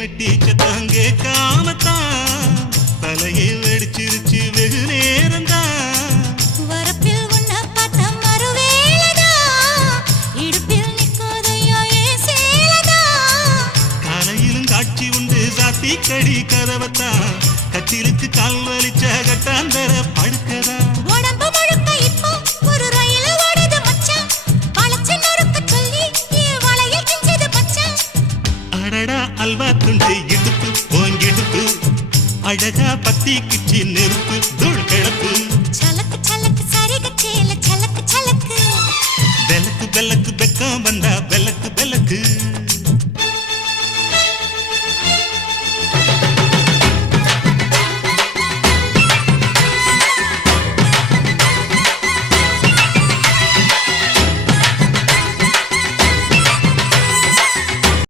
மெட்டி சத்தம் கேட்காமத்தான் தலையை வெடிச்சிருச்சு வெகு நேரம்தான். வரப்பில் உன்ன பார்த்த மறுவேளதா இடுப்பில் நிற்காதையா ஏன் சேலதா. காலையிலும் காட்சி உண்டு சாத்தி கடி கதவத்தான் கத்திலுக்கு கால் வலிச்ச கட்டாந்தர படுக்கதா. உடம்பு முழுக்க இப்போ ஒரு ரயில் ஓடுது மச்சான். வளைச்சு நொறுக்க சொல்லி என் வளையல் கிஞ்சது மச்சான். அடடா அல்வா துண்டு இடுப்பு ஓங்கிடுப்பு அழகா பத்தி கிச்சி நெருப்பு.